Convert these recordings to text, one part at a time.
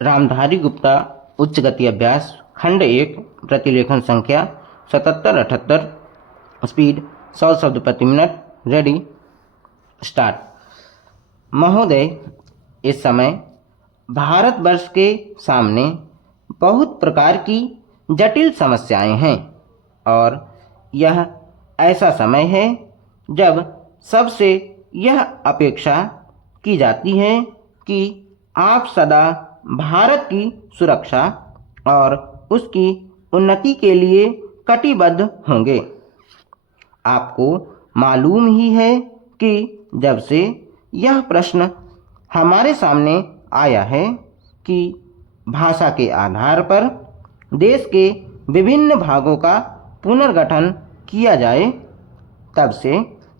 रामधारी गुप्ता उच्च गति अभ्यास खंड 1 प्रतिलेखन संख्या 7778 स्पीड 100 शब्द प्रति मिनट। Ready start. महोदय, इस समय भारतवर्ष के सामने बहुत प्रकार की जटिल समस्याएं हैं और यह ऐसा समय है जब सबसे यह अपेक्षा की जाती है कि आप सदा भारत की सुरक्षा और उसकी उन्नति के लिए कटिबद्ध होंगे। आपको मालूम ही है कि जब से यह प्रश्न हमारे सामने आया है कि भाषा के आधार पर देश के विभिन्न भागों का पुनर्गठन किया जाए, तब से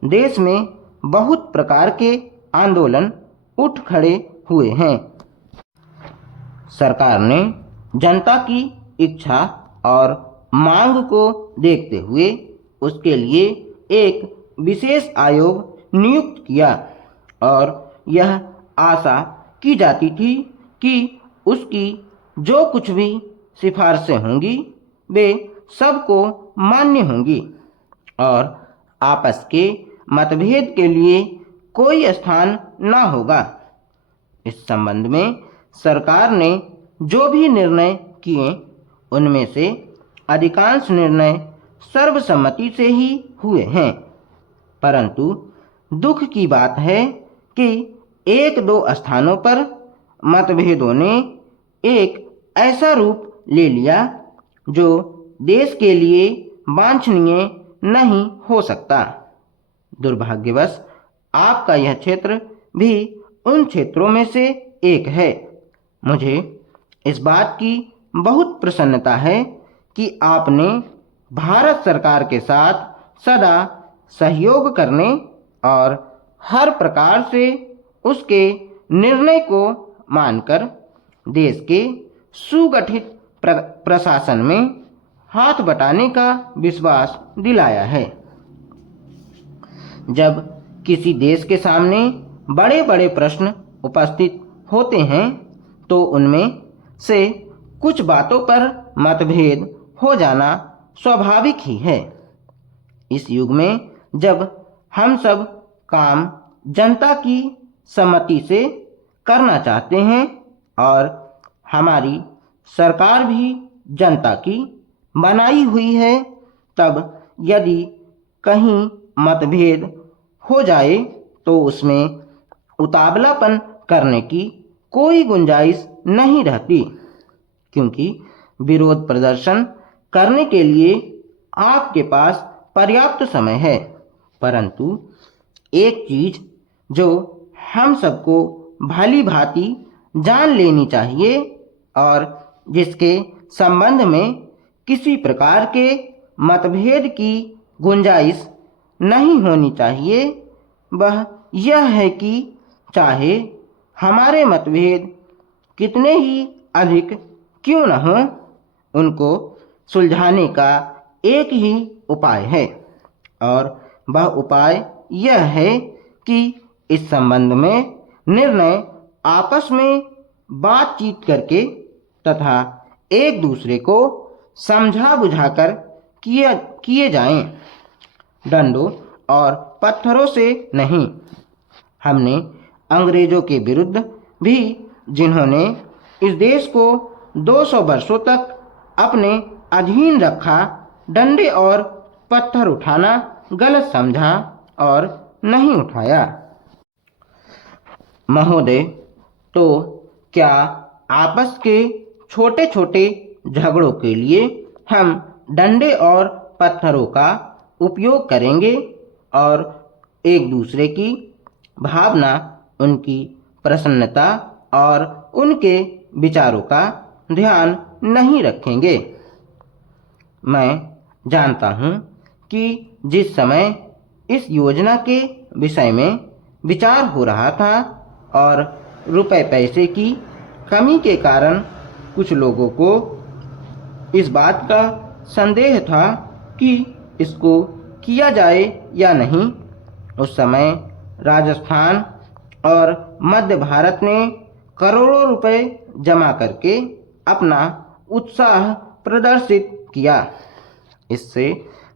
देश में बहुत प्रकार के आंदोलन उठ खड़े हुए हैं। सरकार ने जनता की इच्छा और मांग को देखते हुए उसके लिए एक विशेष आयोग नियुक्त किया और यह आशा की जाती थी कि उसकी जो कुछ भी सिफारिशें होंगी वे सबको मान्य होंगी और आपस के मतभेद के लिए कोई स्थान न होगा। इस संबंध में सरकार ने जो भी निर्णय किए उनमें से अधिकांश निर्णय सर्वसम्मति से ही हुए हैं, परंतु दुख की बात है कि एक दो स्थानों पर मतभेदों ने एक ऐसा रूप ले लिया जो देश के लिए वांछनीय नहीं हो सकता। दुर्भाग्यवश आपका यह क्षेत्र भी उन क्षेत्रों में से एक है। मुझे इस बात की बहुत प्रसन्नता है कि आपने भारत सरकार के साथ सदा सहयोग करने और हर प्रकार से उसके निर्णय को मानकर देश के सुगठित प्रशासन में हाथ बटाने का विश्वास दिलाया है। जब किसी देश के सामने बड़े बड़े प्रश्न उपस्थित होते हैं तो उनमें से कुछ बातों पर मतभेद हो जाना स्वाभाविक ही है। इस युग में जब हम सब काम जनता की सम्मति से करना चाहते हैं और हमारी सरकार भी जनता की बनाई हुई है, तब यदि कहीं मतभेद हो जाए तो उसमें उतावलापन करने की कोई गुंजाइश नहीं रहती, क्योंकि विरोध प्रदर्शन करने के लिए आपके पास पर्याप्त समय है। परंतु एक चीज जो हम सबको भली भांति जान लेनी चाहिए और जिसके संबंध में किसी प्रकार के मतभेद की गुंजाइश नहीं होनी चाहिए, वह यह है कि चाहे हमारे मतभेद कितने ही अधिक क्यों न हों, उनको सुलझाने का एक ही उपाय है और वह उपाय यह है कि इस संबंध में निर्णय आपस में बातचीत करके तथा एक दूसरे को समझा बुझाकर किए जाएं, डंडों और पत्थरों से नहीं। हमने अंग्रेजों के विरुद्ध भी, जिन्होंने इस देश को 200 वर्षों तक अपने अधीन रखा, डंडे और पत्थर उठाना गलत समझा और नहीं उठाया। महोदय, तो क्या आपस के छोटे छोटे झगड़ों के लिए हम डंडे और पत्थरों का उपयोग करेंगे और एक दूसरे की भावना, उनकी प्रसन्नता और उनके विचारों का ध्यान नहीं रखेंगे? मैं जानता हूँ कि जिस समय इस योजना के विषय में विचार हो रहा था और रुपए पैसे की कमी के कारण कुछ लोगों को इस बात का संदेह था कि इसको किया जाए या नहीं, उस समय राजस्थान और मध्य भारत ने करोड़ों रुपए जमा करके अपना उत्साह प्रदर्शित किया। इससे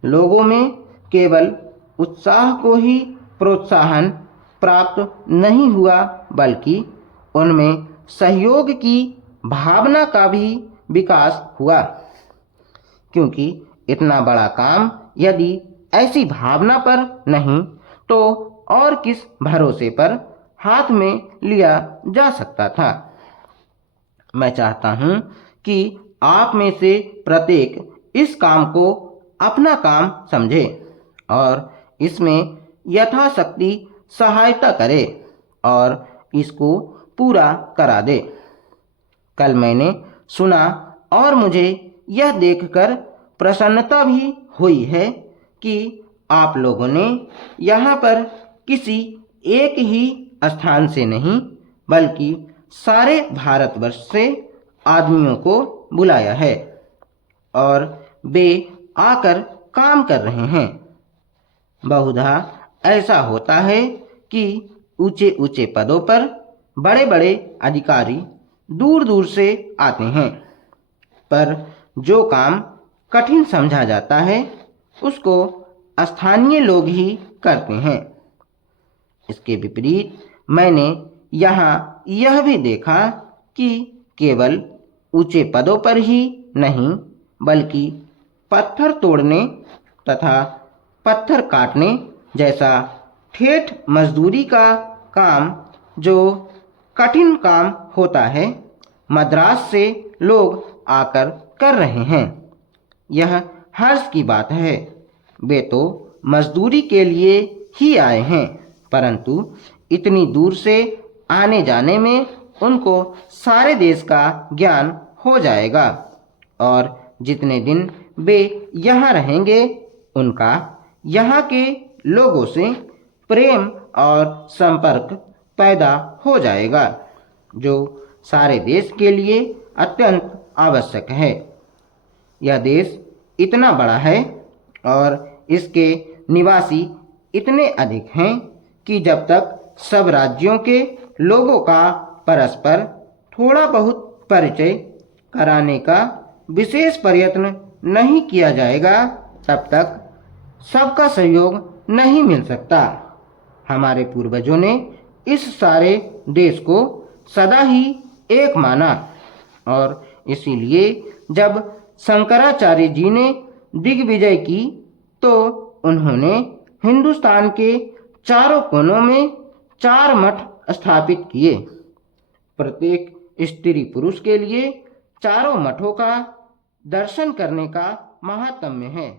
लोगों में केवल उत्साह को ही प्रोत्साहन प्राप्त नहीं हुआ, बल्कि उनमें सहयोग की भावना का भी विकास हुआ। क्योंकि इतना बड़ा काम यदि ऐसी भावना पर नहीं तो और किस भरोसे पर हाथ में लिया जा सकता था। मैं चाहता हूं कि आप में से प्रत्येक इस काम को अपना काम समझे और इसमें यथाशक्ति सहायता करे और इसको पूरा करा दे। कल मैंने सुना और मुझे यह देखकर प्रसन्नता भी हुई है कि आप लोगों ने यहाँ पर किसी एक ही स्थान से नहीं बल्कि सारे भारतवर्ष से आदमियों को बुलाया है और वे आकर काम कर रहे हैं। बहुधा ऐसा होता है कि ऊंचे ऊंचे पदों पर बड़े बड़े अधिकारी दूर दूर से आते हैं, पर जो काम कठिन समझा जाता है उसको स्थानीय लोग ही करते हैं। इसके विपरीत मैंने यहाँ यह भी देखा कि केवल ऊंचे पदों पर ही नहीं बल्कि पत्थर तोड़ने तथा पत्थर काटने जैसा ठेठ मजदूरी का काम, जो कठिन काम होता है, मद्रास से लोग आकर कर रहे हैं। यह हर्ष की बात है। वे तो मजदूरी के लिए ही आए हैं, परंतु इतनी दूर से आने जाने में उनको सारे देश का ज्ञान हो जाएगा और जितने दिन वे यहाँ रहेंगे उनका यहाँ के लोगों से प्रेम और संपर्क पैदा हो जाएगा, जो सारे देश के लिए अत्यंत आवश्यक है। यह देश इतना बड़ा है और इसके निवासी इतने अधिक हैं कि जब तक सब राज्यों के लोगों का परस्पर थोड़ा बहुत परिचय कराने का विशेष प्रयत्न नहीं किया जाएगा, तब तक सबका सहयोग नहीं मिल सकता। हमारे पूर्वजों ने इस सारे देश को सदा ही एक माना और इसीलिए जब शंकराचार्य जी ने दिग्विजय की तो उन्होंने हिंदुस्तान के चारों कोनों में 4 मठ स्थापित किए। प्रत्येक स्त्री पुरुष के लिए चारों मठों का दर्शन करने का महात्म्य है।